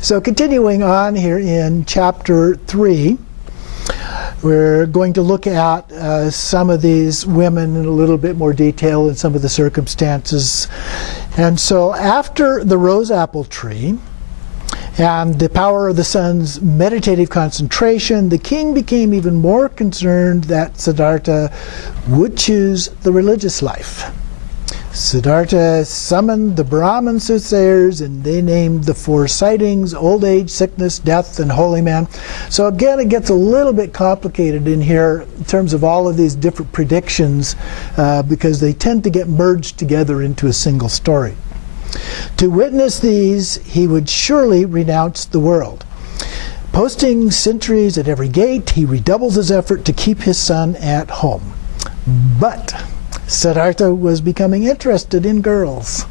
So continuing on here in chapter 3, we're going to look at some of these women in a little bit more detail and some of the circumstances. And so after the rose apple tree and the power of the sun's meditative concentration, the king became even more concerned that Siddhartha would choose the religious life. Siddhartha summoned the Brahmin soothsayers, and they named the 4 sightings: old age, sickness, death, and holy man. So again, it gets a little bit complicated in here in terms of all of these different predictions because they tend to get merged together into a single story. To witness these, he would surely renounce the world. Posting sentries at every gate, he redoubles his effort to keep his son at home. But Siddhartha was becoming interested in girls.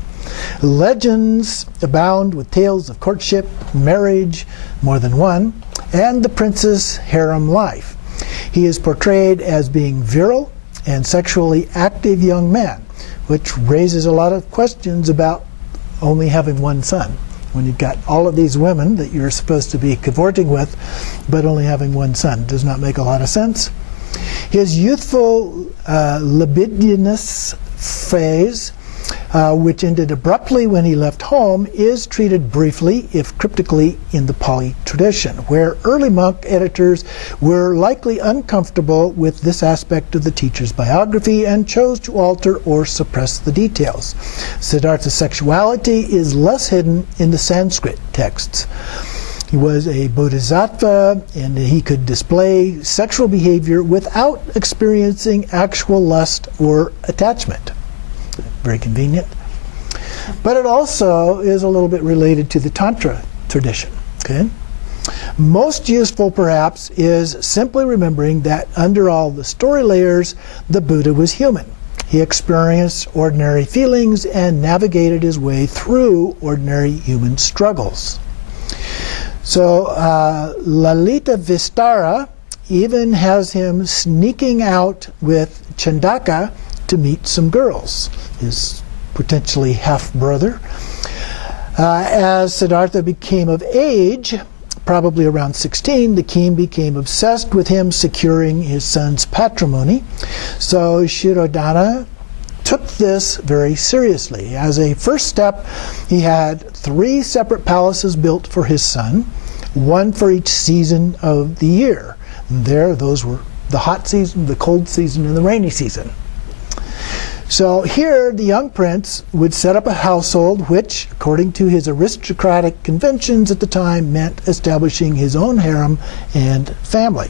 Legends abound with tales of courtship, marriage, more than one, and the prince's harem life. He is portrayed as being virile and sexually active young man, which raises a lot of questions about only having one son. When you've got all of these women that you're supposed to be cavorting with, but only having one son, does not make a lot of sense. His youthful libidinous phase, which ended abruptly when he left home, is treated briefly, if cryptically, in the Pali tradition, where early monk editors were likely uncomfortable with this aspect of the teacher's biography and chose to alter or suppress the details. Siddhartha's sexuality is less hidden in the Sanskrit texts. He was a bodhisattva, and he could display sexual behavior without experiencing actual lust or attachment. Very convenient. But it also is a little bit related to the Tantra tradition. Okay? Most useful, perhaps, is simply remembering that under all the story layers, the Buddha was human. He experienced ordinary feelings and navigated his way through ordinary human struggles. So Lalita Vistara even has him sneaking out with Chandaka to meet some girls, his potentially half-brother. As Siddhartha became of age, probably around 16, the king became obsessed with him securing his son's patrimony. So Shirodhana took this very seriously. As a first step, he had 3 separate palaces built for his son, one for each season of the year. And those were the hot season, the cold season, and the rainy season. So here, the young prince would set up a household which, according to his aristocratic conventions at the time, meant establishing his own harem and family.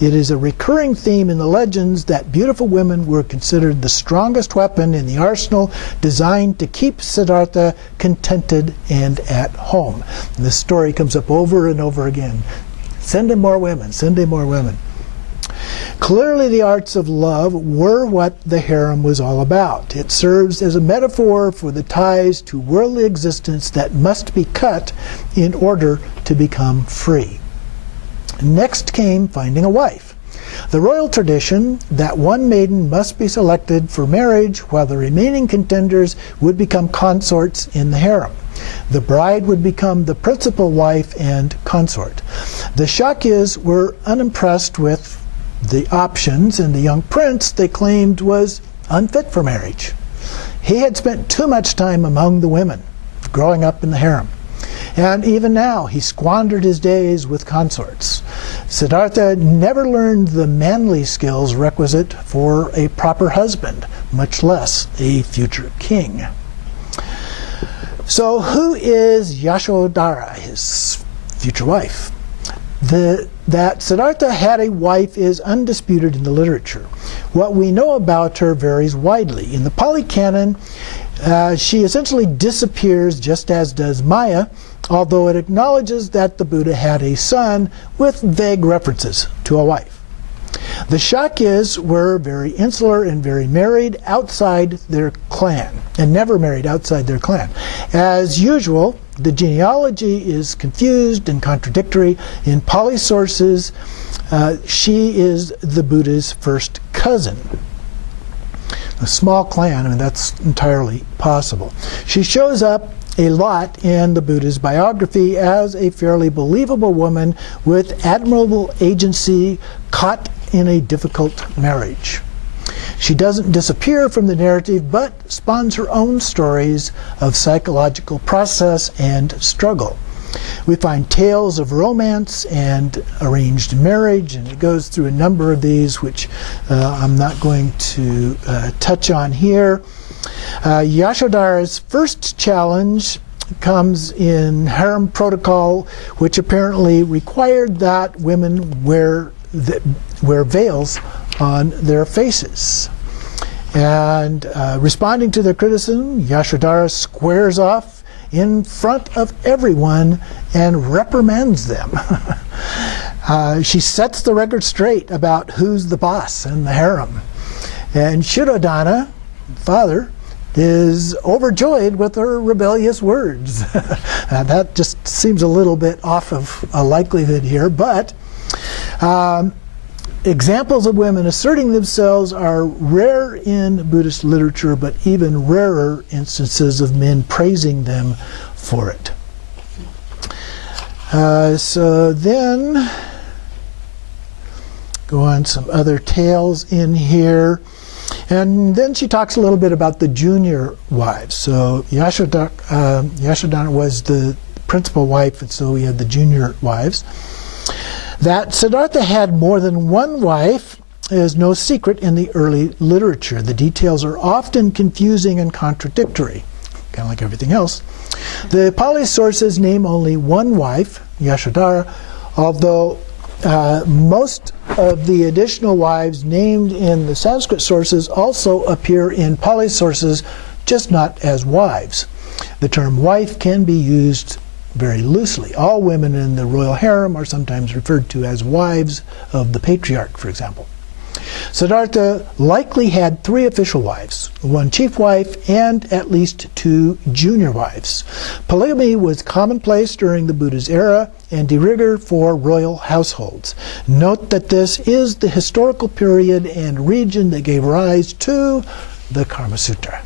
It is a recurring theme in the legends that beautiful women were considered the strongest weapon in the arsenal, designed to keep Siddhartha contented and at home. And this story comes up over and over again. Send him more women, send him more women. Clearly, the arts of love were what the harem was all about. It serves as a metaphor for the ties to worldly existence that must be cut in order to become free. Next came finding a wife. The royal tradition that one maiden must be selected for marriage while the remaining contenders would become consorts in the harem. The bride would become the principal wife and consort. The Shakyas were unimpressed with the options, and the young prince, they claimed, was unfit for marriage. He had spent too much time among the women, growing up in the harem. And even now, he squandered his days with consorts. Siddhartha never learned the manly skills requisite for a proper husband, much less a future king. So who is Yashodhara, his future wife? That Siddhartha had a wife is undisputed in the literature. What we know about her varies widely. In the Pali Canon, she essentially disappears, just as does Maya, although it acknowledges that the Buddha had a son with vague references to a wife. The Shakyas were very insular and very married outside their clan, and never married outside their clan. As usual, the genealogy is confused and contradictory. In Pali sources, she is the Buddha's first cousin. A small clan, I mean, that's entirely possible. She shows up a lot in the Buddha's biography as a fairly believable woman with admirable agency caught in a difficult marriage. She doesn't disappear from the narrative, but spawns her own stories of psychological process and struggle. We find tales of romance and arranged marriage, and it goes through a number of these, which I'm not going to touch on here. Yashodhara's first challenge comes in Harem Protocol, which apparently required that women wear veils on their faces. And responding to their criticism, Yashodhara squares off in front of everyone and reprimands them. She sets the record straight about who's the boss in the harem. And Shuddhodana, father, is overjoyed with her rebellious words. That just seems a little bit off of a likelihood here, but examples of women asserting themselves are rare in Buddhist literature, but even rarer instances of men praising them for it. So then, go on some other tales in here. And then she talks a little bit about the junior wives. So Yashodhana was the principal wife, and so we had the junior wives. That Siddhartha had more than one wife is no secret in the early literature. The details are often confusing and contradictory, kind of like everything else. The Pali sources name only one wife, Yashodhara, although most of the additional wives named in the Sanskrit sources also appear in Pali sources, just not as wives. The term wife can be used very loosely. All women in the royal harem are sometimes referred to as wives of the patriarch, for example. Siddhartha likely had 3 official wives, 1 chief wife, and at least 2 junior wives. Polygamy was commonplace during the Buddha's era and de rigueur for royal households. Note that this is the historical period and region that gave rise to the Karma Sutra.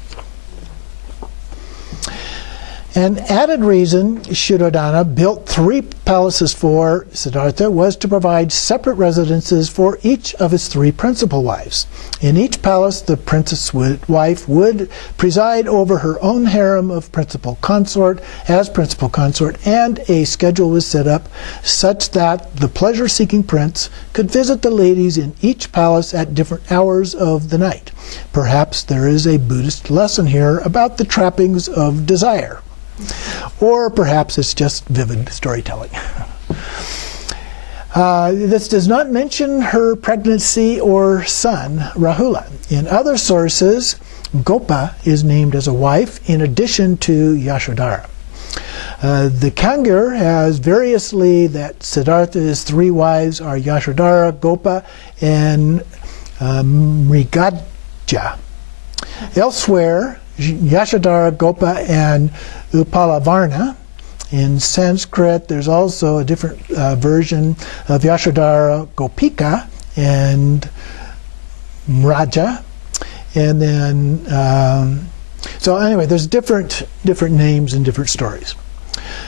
An added reason Shuddhodana built 3 palaces for Siddhartha was to provide separate residences for each of his 3 principal wives. In each palace, the princess wife would preside over her own harem of principal consort, and a schedule was set up such that the pleasure-seeking prince could visit the ladies in each palace at different hours of the night. Perhaps there is a Buddhist lesson here about the trappings of desire. Or perhaps it's just vivid storytelling. This does not mention her pregnancy or son, Rahula. In other sources, Gopa is named as a wife in addition to Yashodhara. The Kangur has variously that Siddhartha's 3 wives are Yashodhara, Gopa, and Mrigaja. Elsewhere, Yashodhara, Gopa, and Upalavarna. In Sanskrit, there's also a different version of Yashodhara, Gopika, and Mraja. And then, so anyway, there's different names and different stories.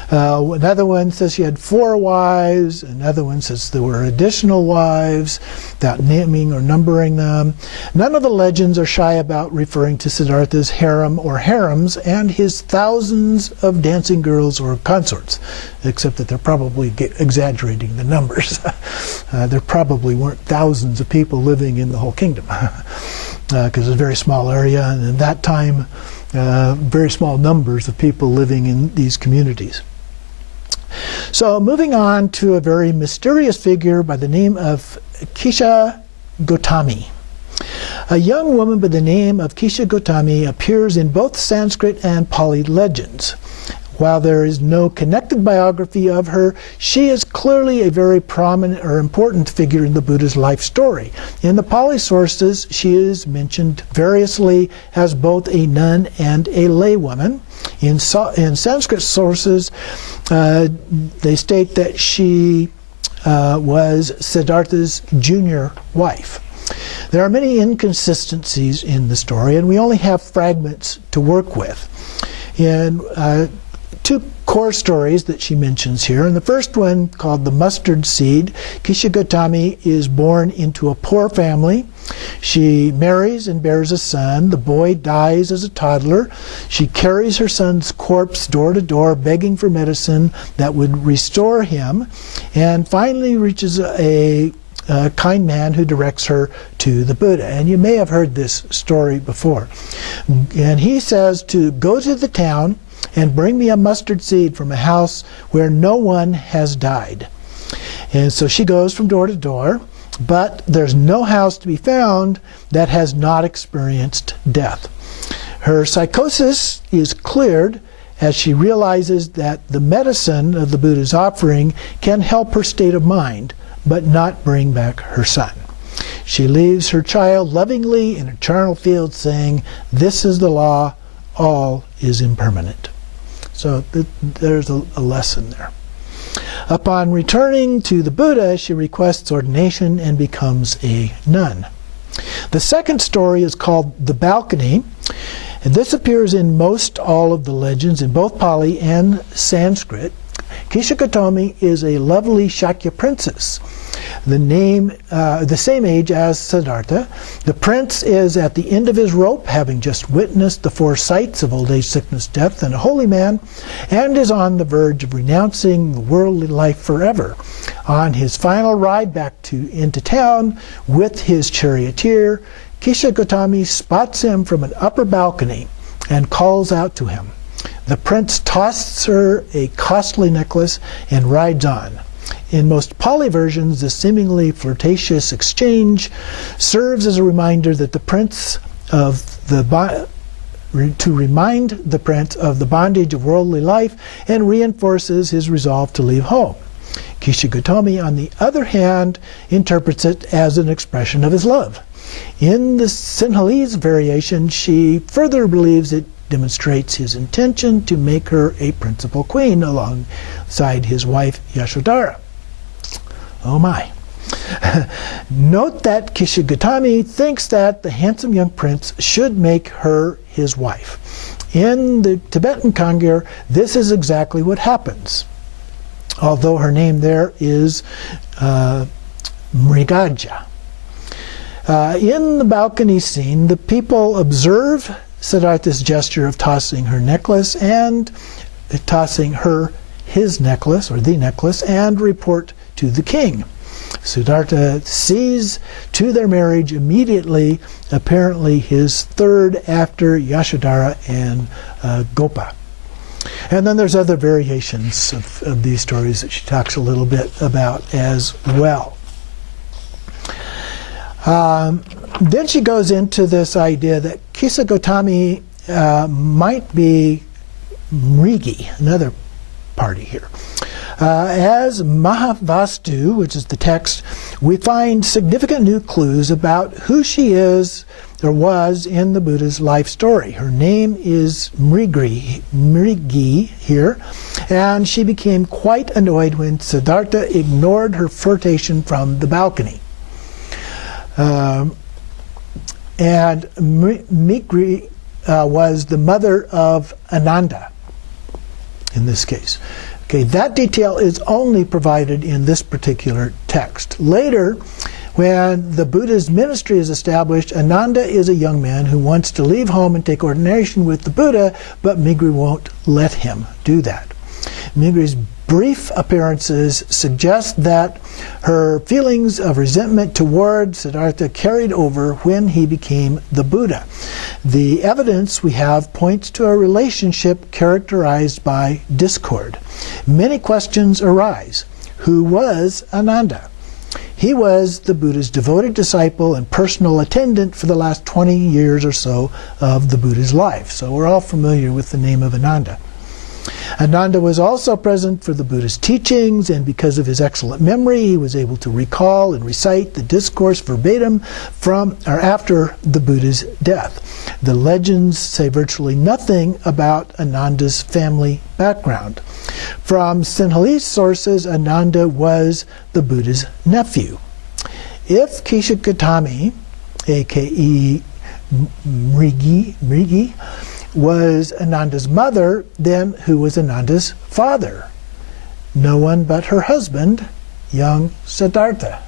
Another one says she had 4 wives. Another one says there were additional wives, without naming or numbering them. None of the legends are shy about referring to Siddhartha's harem or harems and his thousands of dancing girls or consorts, except that they're probably exaggerating the numbers. There probably weren't thousands of people living in the whole kingdom, because it's a very small area, and in that time, very small numbers of people living in these communities. So moving on to a very mysterious figure by the name of Kisha Gotami. A young woman by the name of Kisha Gotami appears in both Sanskrit and Pali legends. While there is no connected biography of her, she is clearly a very prominent or important figure in the Buddha's life story. In the Pali sources, she is mentioned variously as both a nun and a laywoman. In Sanskrit sources, they state that she was Siddhartha's junior wife. There are many inconsistencies in the story, and we only have fragments to work with. In two core stories that she mentions here. And the first one, called the mustard seed, Kisha Gotami is born into a poor family. She marries and bears a son. The boy dies as a toddler. She carries her son's corpse door to door, begging for medicine that would restore him, and finally reaches a kind man who directs her to the Buddha. And you may have heard this story before. And he says to go to the town and bring me a mustard seed from a house where no one has died. And so she goes from door to door, but there's no house to be found that has not experienced death. Her psychosis is cleared as she realizes that the medicine of the Buddha's offering can help her state of mind, but not bring back her son. She leaves her child lovingly in a charnel field, saying, "This is the law, all is impermanent." So there's a lesson there. Upon returning to the Buddha, she requests ordination and becomes a nun. The second story is called The Balcony, and this appears in most all of the legends in both Pali and Sanskrit. Kisha Gotami is a lovely Shakya princess, the same age as Siddhartha. The prince is at the end of his rope, having just witnessed the four sights of old age, sickness, death, and a holy man, and is on the verge of renouncing the worldly life forever. On his final ride back into town with his charioteer, Kisha Gotami spots him from an upper balcony and calls out to him. The prince tosses her a costly necklace and rides on. In most Pali versions, the seemingly flirtatious exchange serves as a reminder that the prince of to remind the prince of the bondage of worldly life and reinforces his resolve to leave home. Kisha Gotami, on the other hand, interprets it as an expression of his love. In the Sinhalese variation, she further believes it demonstrates his intention to make her a principal queen alongside his wife Yashodhara. Oh my. Note that Kisha Gotami thinks that the handsome young prince should make her his wife. In the Tibetan Kangyur, this is exactly what happens, although her name there is Mrigaja. In the balcony scene, the people observe Siddhartha's gesture of tossing her necklace and tossing her his necklace, or the necklace, and report to the king. Siddhartha sees to their marriage immediately, apparently his third after Yashodhara and Gopa. And then there's other variations of these stories that she talks a little bit about as well. Then she goes into this idea that Kisha Gotami might be Mrigi, another party here. As Mahavastu, which is the text, we find significant new clues about who she is or was in the Buddha's life story. Her name is Mrigi here, and she became quite annoyed when Siddhartha ignored her flirtation from the balcony. And Mrigi was the mother of Ananda in this case. Okay, that detail is only provided in this particular text. Later, when the Buddha's ministry is established, Ananda is a young man who wants to leave home and take ordination with the Buddha, but Mrigi won't let him do that. Mrigi's brief appearances suggest that her feelings of resentment toward Siddhartha carried over when he became the Buddha. The evidence we have points to a relationship characterized by discord. Many questions arise. Who was Ananda? He was the Buddha's devoted disciple and personal attendant for the last 20 years or so of the Buddha's life. So we're all familiar with the name of Ananda. Ananda was also present for the Buddha's teachings, and because of his excellent memory, he was able to recall and recite the discourse verbatim from or after the Buddha's death. The legends say virtually nothing about Ananda's family background. From Sinhalese sources, Ananda was the Buddha's nephew. If Kisha Gotami, a.k.a. Mrigi, was Ananda's mother, then who was Ananda's father? No one but her husband, young Siddhartha.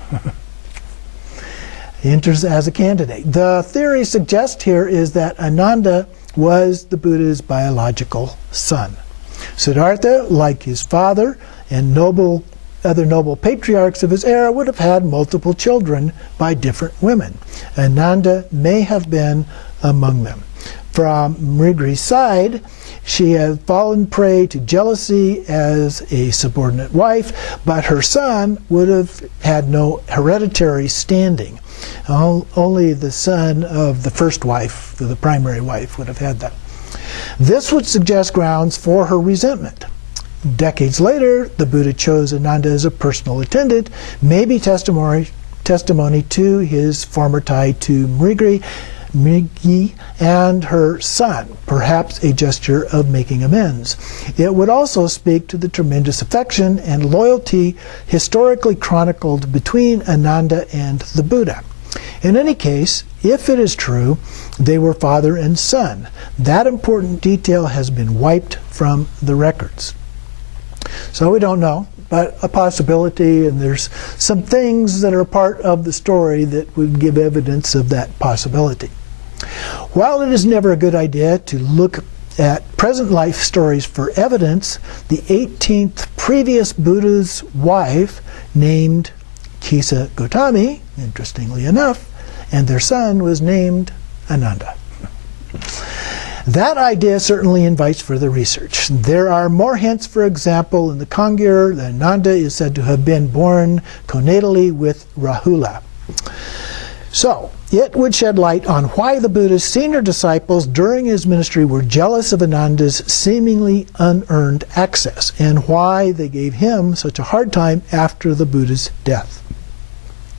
He enters as a candidate. The theory suggests here is that Ananda was the Buddha's biological son. Siddhartha, like his father and other noble patriarchs of his era, would have had multiple children by different women. Ananda may have been among them. From Mrigri's side, she had fallen prey to jealousy as a subordinate wife, but her son would have had no hereditary standing. Only the son of the first wife, the primary wife, would have had that. This would suggest grounds for her resentment. Decades later, the Buddha chose Ananda as a personal attendant, maybe testimony to his former tie to Mrigi and her son, perhaps a gesture of making amends. It would also speak to the tremendous affection and loyalty historically chronicled between Ananda and the Buddha. In any case, if it is true, they were father and son. That important detail has been wiped from the records. So we don't know, but a possibility, and there's some things that are part of the story that would give evidence of that possibility. While it is never a good idea to look at present life stories for evidence, the 18th previous Buddha's wife, named Kisa Gotami, interestingly enough, and their son was named Ananda. That idea certainly invites further research. There are more hints, for example, in the Kangyur that Ananda is said to have been born conatally with Rahula. So, it would shed light on why the Buddha's senior disciples during his ministry were jealous of Ananda's seemingly unearned access, and why they gave him such a hard time after the Buddha's death.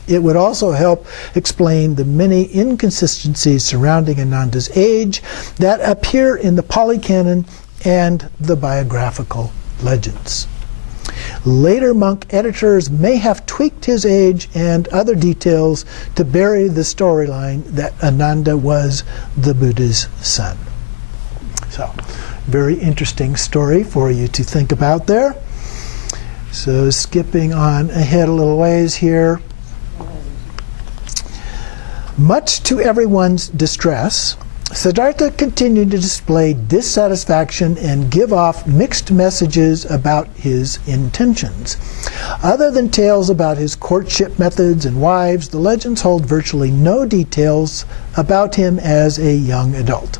It would also help explain the many inconsistencies surrounding Ananda's age that appear in the Pali Canon and the biographical legends. Later monk editors may have tweaked his age and other details to bury the storyline that Ananda was the Buddha's son. So, very interesting story for you to think about there. So, skipping on ahead a little ways here. Much to everyone's distress, Siddhartha continued to display dissatisfaction and give off mixed messages about his intentions. Other than tales about his courtship methods and wives, the legends hold virtually no details about him as a young adult.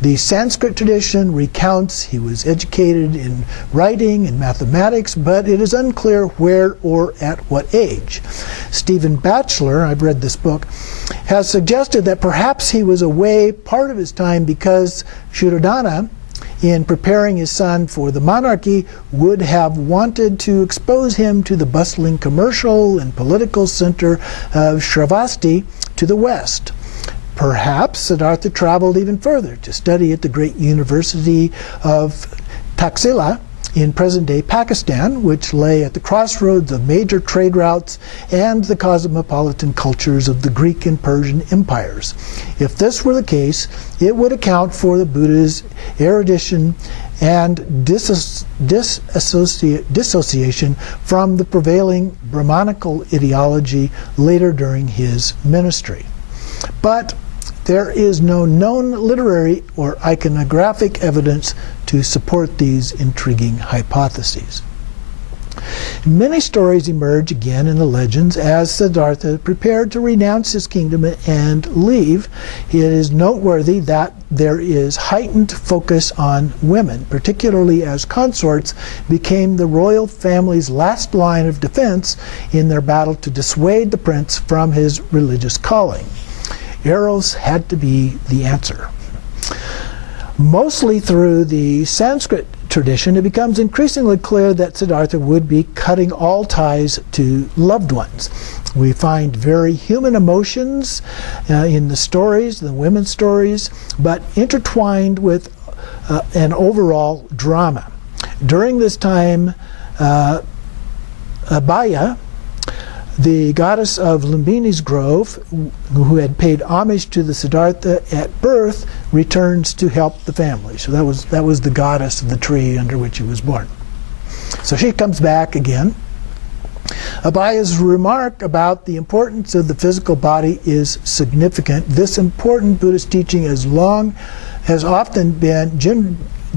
The Sanskrit tradition recounts he was educated in writing and mathematics, but it is unclear where or at what age. Stephen Batchelor, I've read this book, has suggested that perhaps he was away part of his time because Shuddhadana, in preparing his son for the monarchy, would have wanted to expose him to the bustling commercial and political center of Shravasti to the west. Perhaps Siddhartha traveled even further to study at the great university of Taxila in present-day Pakistan, which lay at the crossroads of major trade routes and the cosmopolitan cultures of the Greek and Persian empires. If this were the case, it would account for the Buddha's erudition and dissociation from the prevailing Brahmanical ideology later during his ministry. But there is no known literary or iconographic evidence to support these intriguing hypotheses. Many stories emerge again in the legends as Siddhartha prepared to renounce his kingdom and leave. It is noteworthy that there is heightened focus on women, particularly as consorts became the royal family's last line of defense in their battle to dissuade the prince from his religious calling. Eros had to be the answer. Mostly through the Sanskrit tradition, it becomes increasingly clear that Siddhartha would be cutting all ties to loved ones. We find very human emotions in the stories, the women's stories, but intertwined with an overall drama. During this time, Abhaya, The goddess of Lumbini's grove, who had paid homage to the Siddhartha at birth, returns to help the family. So that was the goddess of the tree under which he was born. So she comes back again. Abhaya's remark about the importance of the physical body is significant. This important Buddhist teaching has often been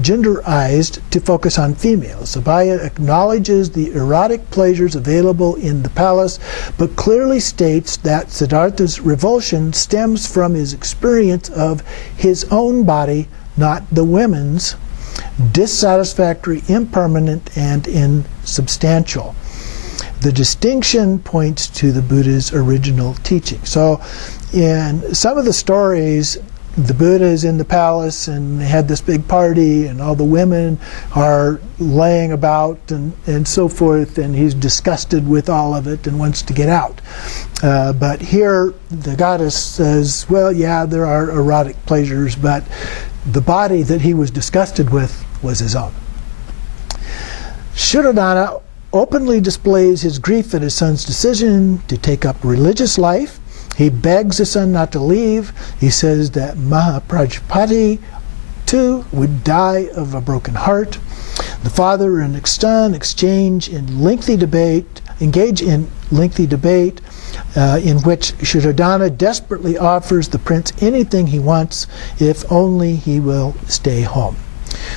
genderized to focus on females. Abhaya acknowledges the erotic pleasures available in the palace, but clearly states that Siddhartha's revulsion stems from his experience of his own body, not the women's, dissatisfactory, impermanent, and insubstantial. The distinction points to the Buddha's original teaching. So in some of the stories, the Buddha is in the palace and they had this big party and all the women are laying about and so forth, and he's disgusted with all of it and wants to get out. But here the goddess says, well, yeah, there are erotic pleasures, but the body that he was disgusted with was his own. Shuddhodana openly displays his grief at his son's decision to take up religious life. He begs his son not to leave. He says that Maha Prajapati too would die of a broken heart. The father and son engage in lengthy debate in which Shuddhodana desperately offers the prince anything he wants if only he will stay home.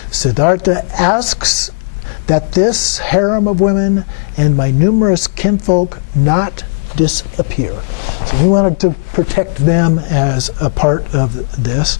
Siddhartha asks that this harem of women and my numerous kinfolk not disappear. So he wanted to protect them as a part of this.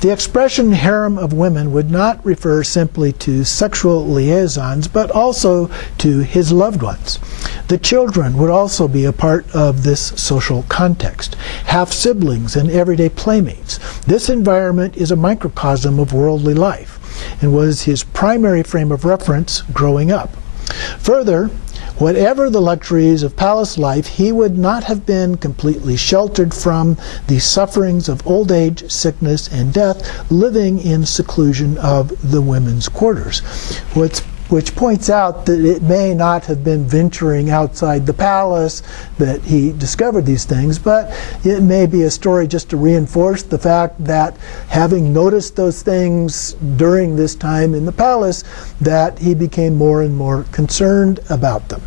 The expression harem of women would not refer simply to sexual liaisons, but also to his loved ones. The children would also be a part of this social context, half-siblings and everyday playmates. This environment is a microcosm of worldly life and was his primary frame of reference growing up. Further, whatever the luxuries of palace life, he would not have been completely sheltered from the sufferings of old age, sickness, and death, living in seclusion of the women's quarters. Which points out that it may not have been venturing outside the palace that he discovered these things, but it may be a story just to reinforce the fact that having noticed those things during this time in the palace, that he became more and more concerned about them.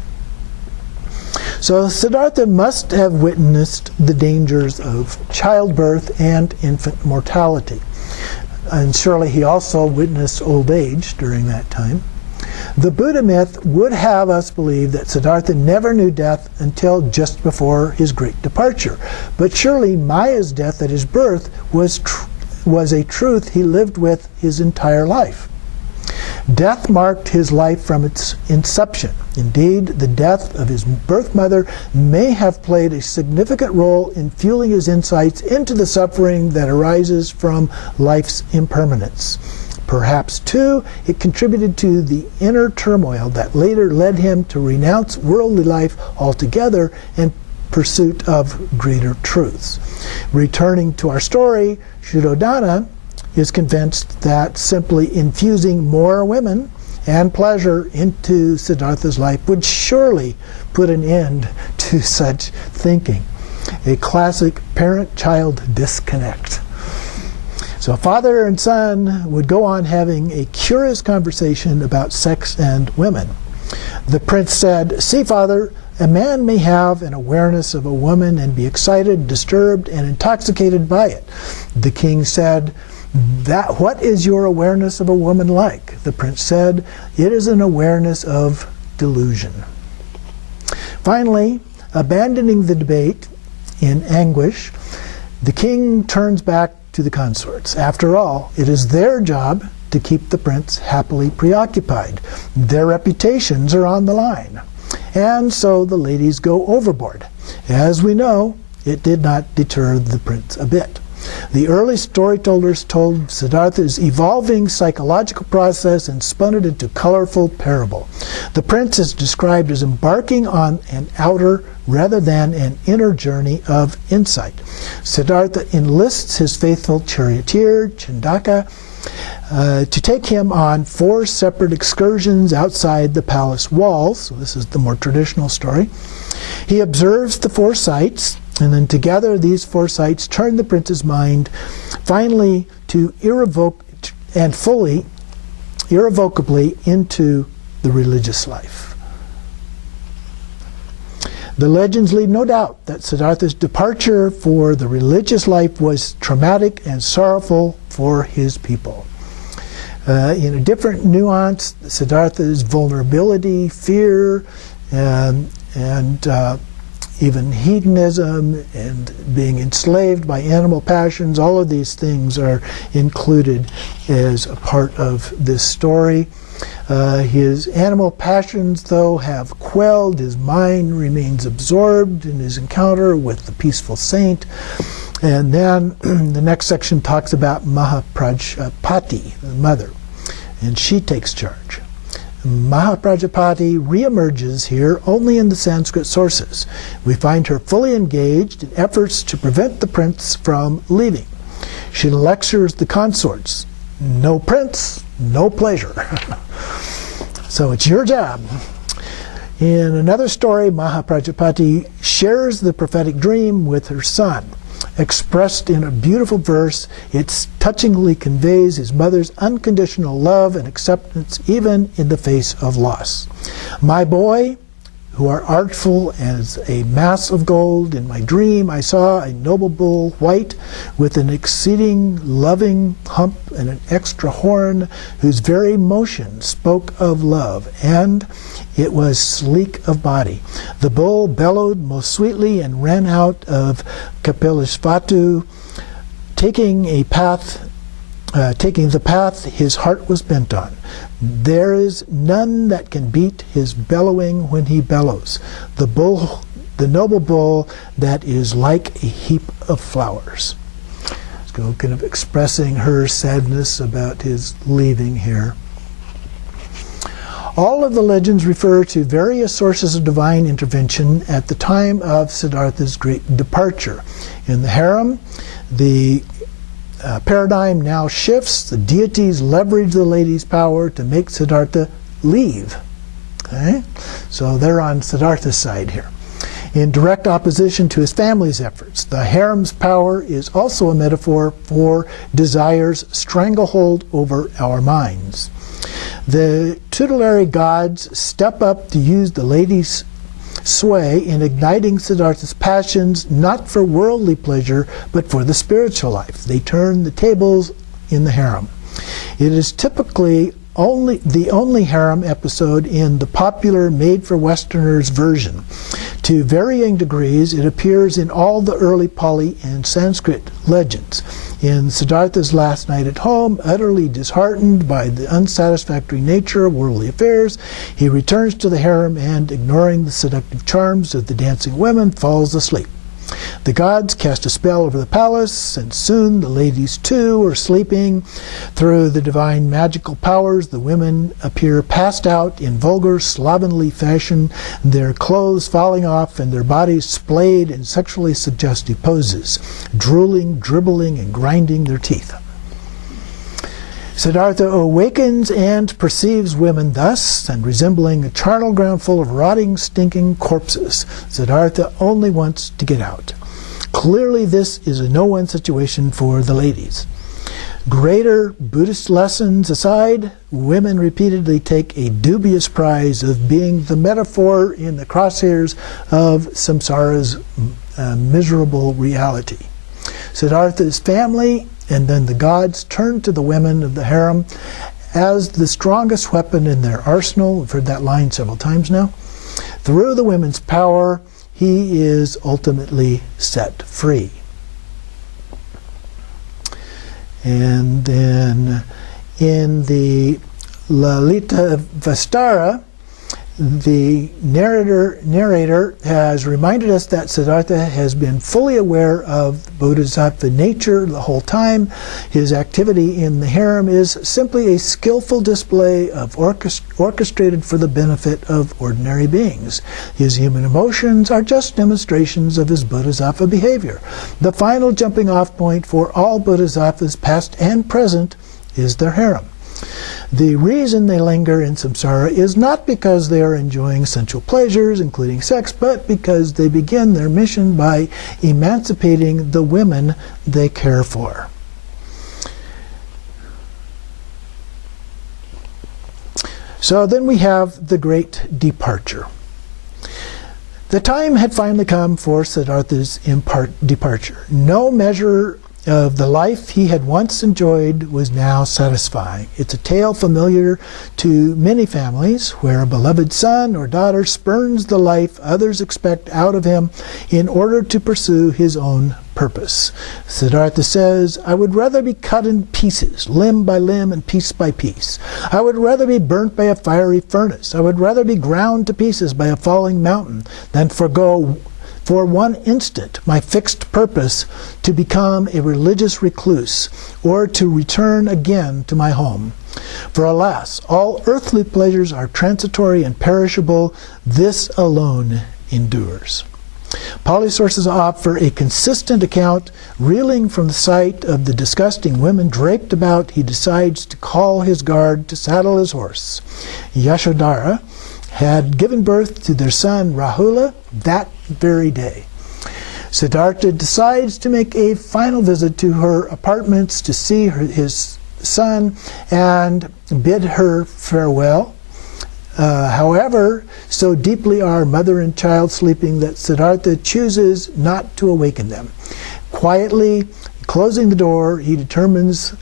So Siddhartha must have witnessed the dangers of childbirth and infant mortality. And surely he also witnessed old age during that time. The Buddha myth would have us believe that Siddhartha never knew death until just before his great departure. But surely Maya's death at his birth was a truth he lived with his entire life. Death marked his life from its inception. Indeed, the death of his birth mother may have played a significant role in fueling his insights into the suffering that arises from life's impermanence. Perhaps, too, it contributed to the inner turmoil that later led him to renounce worldly life altogether in pursuit of greater truths. Returning to our story, Shuddhodana is convinced that simply infusing more women and pleasure into Siddhartha's life would surely put an end to such thinking. A classic parent-child disconnect. So father and son would go on having a curious conversation about sex and women. The prince said, "See, father, a man may have an awareness of a woman and be excited, disturbed, and intoxicated by it." The king said, "What is your awareness of a woman like?" The prince said, "It is an awareness of delusion." Finally, abandoning the debate in anguish, the king turns back to the consorts. After all, it is their job to keep the prince happily preoccupied. Their reputations are on the line. And so the ladies go overboard. As we know, it did not deter the prince a bit. The early storytellers told Siddhartha's evolving psychological process and spun it into colorful parable. The prince is described as embarking on an outer rather than an inner journey of insight. Siddhartha enlists his faithful charioteer, Chandaka, to take him on 4 separate excursions outside the palace walls. So this is the more traditional story. He observes the 4 sights, and then together these 4 sights turn the prince's mind finally to irrevocably into the religious life. The legends leave no doubt that Siddhartha's departure for the religious life was traumatic and sorrowful for his people. In a different nuance, Siddhartha's vulnerability, fear, and even hedonism and being enslaved by animal passions, all of these things are included as a part of this story. His animal passions, though, have quelled. His mind remains absorbed in his encounter with the peaceful saint. And then the next section talks about Maha Prajapati, the mother, and she takes charge. Maha Prajapati reemerges here only in the Sanskrit sources. We find her fully engaged in efforts to prevent the prince from leaving. She lectures the consorts. No prince, no pleasure. So it's your job. In another story, Maha Prajapati shares the prophetic dream with her son. Expressed in a beautiful verse, it touchingly conveys his mother's unconditional love and acceptance even in the face of loss. My boy, who are artful as a mass of gold, in my dream I saw a noble bull, white, with an exceeding loving hump and an extra horn, whose very motion spoke of love, and it was sleek of body. The bull bellowed most sweetly and ran out of Kapileshvatu, taking the path his heart was bent on. There is none that can beat his bellowing when he bellows. The noble bull that is like a heap of flowers. So kind of expressing her sadness about his leaving here. All of the legends refer to various sources of divine intervention at the time of Siddhartha's great departure. In the harem, the paradigm now shifts. The deities leverage the lady's power to make Siddhartha leave. Okay? So they're on Siddhartha's side here. In direct opposition to his family's efforts, the harem's power is also a metaphor for desire's stranglehold over our minds. The tutelary gods step up to use the lady's sway in igniting Siddhartha's passions, not for worldly pleasure, but for the spiritual life. They turn the tables in the harem. It is typically the only harem episode in the popular made-for-Westerners version. To varying degrees, it appears in all the early Pali and Sanskrit legends. In Siddhartha's last night at home, utterly disheartened by the unsatisfactory nature of worldly affairs, he returns to the harem and, ignoring the seductive charms of the dancing women, falls asleep. The gods cast a spell over the palace, and soon the ladies too are sleeping. Through the divine magical powers, the women appear passed out in vulgar, slovenly fashion, their clothes falling off and their bodies splayed in sexually suggestive poses, drooling, dribbling, and grinding their teeth. Siddhartha awakens and perceives women thus, and resembling a charnel ground full of rotting, stinking corpses. Siddhartha only wants to get out. Clearly this is a no-win situation for the ladies. Greater Buddhist lessons aside, women repeatedly take a dubious prize of being the metaphor in the crosshairs of samsara's miserable reality. Siddhartha's family and then the gods turn to the women of the harem as the strongest weapon in their arsenal. We've heard that line several times now. Through the women's power, he is ultimately set free. And then in the Lalita Vastara, the narrator has reminded us that Siddhartha has been fully aware of bodhisattva nature the whole time. His activity in the harem is simply a skillful display of orchestrated for the benefit of ordinary beings. His human emotions are just demonstrations of his bodhisattva behavior. The final jumping off point for all bodhisattvas, past and present, is their harem. The reason they linger in samsara is not because they are enjoying sensual pleasures, including sex, but because they begin their mission by emancipating the women they care for. So then we have the great departure. The time had finally come for Siddhartha's departure. No measure of the life he had once enjoyed was now satisfying. It's a tale familiar to many families where a beloved son or daughter spurns the life others expect out of him in order to pursue his own purpose. Siddhartha says, "I would rather be cut in pieces, limb by limb and piece by piece. I would rather be burnt by a fiery furnace. I would rather be ground to pieces by a falling mountain than forgo for one instant my fixed purpose to become a religious recluse or to return again to my home. For alas, all earthly pleasures are transitory and perishable. This alone endures." Pali sources offer a consistent account. Reeling from the sight of the disgusting women draped about, he decides to call his guard to saddle his horse. Yashodhara had given birth to their son Rahula that very day. Siddhartha decides to make a final visit to her apartments to see his son and bid her farewell. However, so deeply are mother and child sleeping that Siddhartha chooses not to awaken them. Quietly closing the door, he determines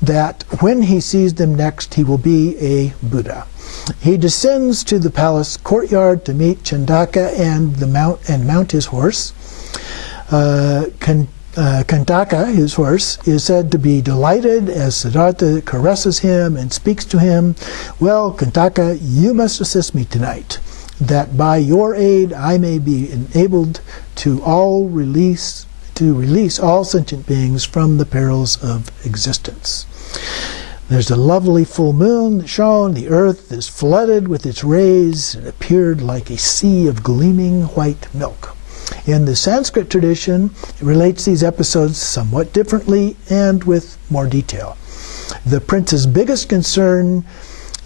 that when he sees them next, he will be a Buddha. He descends to the palace courtyard to meet Chandaka and mount his horse. Kantaka, his horse, is said to be delighted as Siddhartha caresses him and speaks to him. "Well, Kantaka, you must assist me tonight, that by your aid I may be enabled to release all sentient beings from the perils of existence." There's a lovely full moon that shone. The earth is flooded with its rays. It appeared like a sea of gleaming white milk. In the Sanskrit tradition, it relates these episodes somewhat differently and with more detail. The prince's biggest concern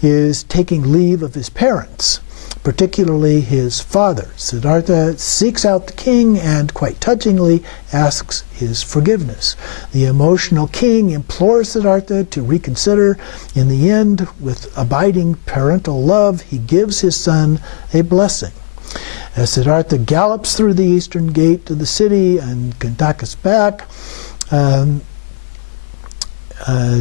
is taking leave of his parents, particularly his father. Siddhartha seeks out the king and, quite touchingly, asks his forgiveness. The emotional king implores Siddhartha to reconsider. In the end, with abiding parental love, he gives his son a blessing. As Siddhartha gallops through the eastern gate to the city and Kantaka's back,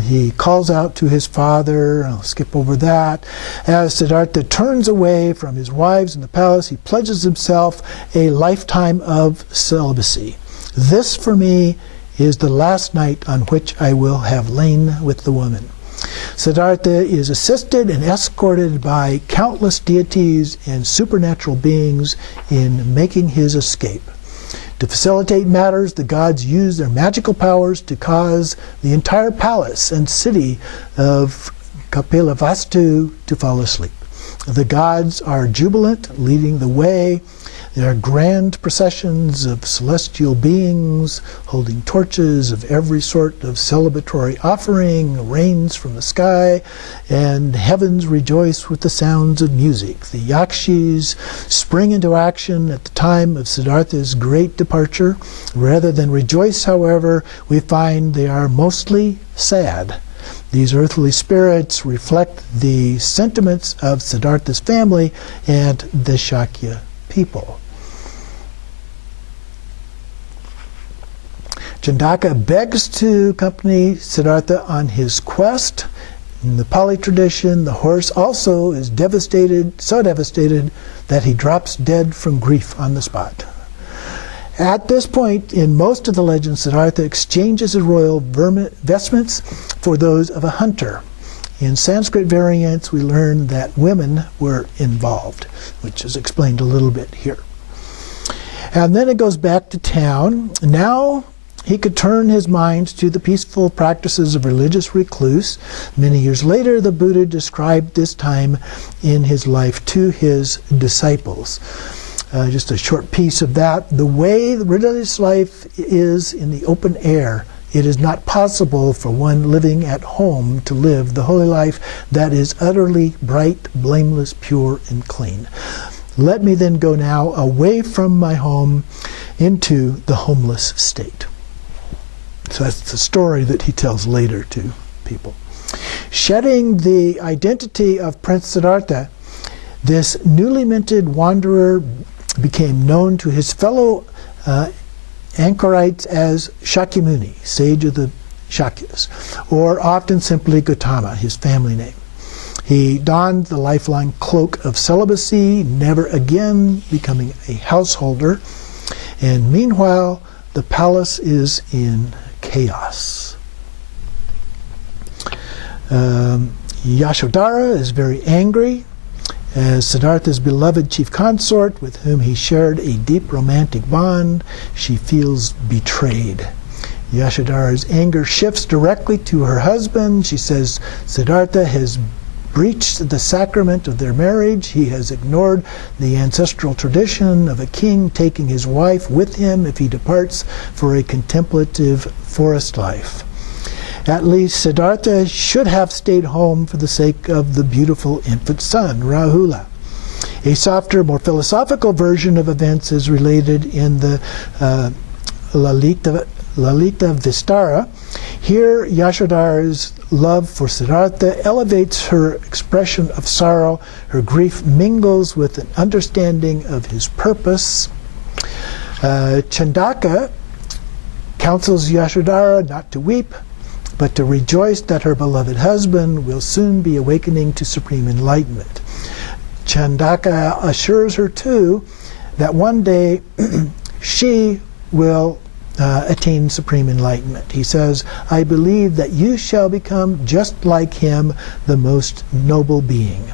he calls out to his father. I'll skip over that. As Siddhartha turns away from his wives in the palace, he pledges himself a lifetime of celibacy. "This for me is the last night on which I will have lain with the woman." Siddhartha is assisted and escorted by countless deities and supernatural beings in making his escape. To facilitate matters, the gods use their magical powers to cause the entire palace and city of Kapilavastu to fall asleep. The gods are jubilant, leading the way. There are grand processions of celestial beings holding torches of every sort of celebratory offering, rains from the sky, and heavens rejoice with the sounds of music. The Yakshis spring into action at the time of Siddhartha's great departure. Rather than rejoice, however, we find they are mostly sad. These earthly spirits reflect the sentiments of Siddhartha's family and the Shakya people. Chandaka begs to accompany Siddhartha on his quest. In the Pali tradition, the horse also is so devastated that he drops dead from grief on the spot. At this point, in most of the legends, Siddhartha exchanges his royal vestments for those of a hunter. In Sanskrit variants, we learn that women were involved, which is explained a little bit here. And then it goes back to town. Now he could turn his mind to the peaceful practices of religious recluse. Many years later, the Buddha described this time in his life to his disciples. Just a short piece of that. The way the religious life is in the open air it is not possible for one living at home to live the holy life that is utterly bright, blameless, pure, and clean. Let me then go now away from my home into the homeless state. So that's the story that he tells later to people. Shedding the identity of Prince Siddhartha, this newly minted wanderer became known to his fellow anchorites as Shakyamuni, sage of the Shakyas, or often simply Gautama, his family name. He donned the lifelong cloak of celibacy, never again becoming a householder, and meanwhile the palace is in chaos. Yashodhara is very angry as Siddhartha's beloved chief consort, with whom he shared a deep romantic bond. She feels betrayed. Yashodhara's anger shifts directly to her husband. She says Siddhartha has breached the sacrament of their marriage. He has ignored the ancestral tradition of a king taking his wife with him if he departs for a contemplative forest life. At least Siddhartha should have stayed home for the sake of the beautiful infant son, Rahula. A softer, more philosophical version of events is related in the Lalita Vistara. Here, Yashodhara's love for Siddhartha elevates her expression of sorrow. Her grief mingles with an understanding of his purpose. Chandaka counsels Yashodhara not to weep, but to rejoice that her beloved husband will soon be awakening to supreme enlightenment. Chandaka assures her, too, that one day she will attain supreme enlightenment. He says, I believe that you shall become just like him, the most noble being.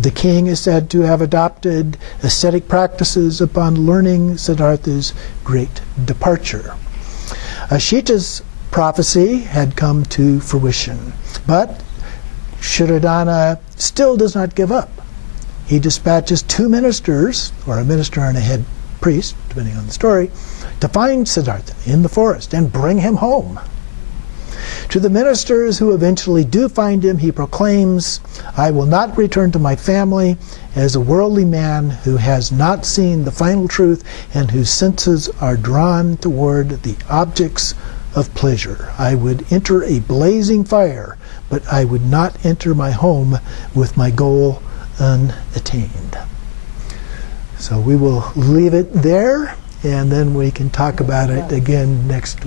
The king is said to have adopted ascetic practices upon learning Siddhartha's great departure. Ashita's prophecy had come to fruition, but Shuddhadana still does not give up. He dispatches 2 ministers, or a minister and a head priest, depending on the story, to find Siddhartha in the forest and bring him home. To the ministers who eventually do find him, he proclaims, I will not return to my family as a worldly man who has not seen the final truth and whose senses are drawn toward the objects of pleasure. I would enter a blazing fire, but I would not enter my home with my goal unattained. So we will leave it there, and then we can talk about it again next week.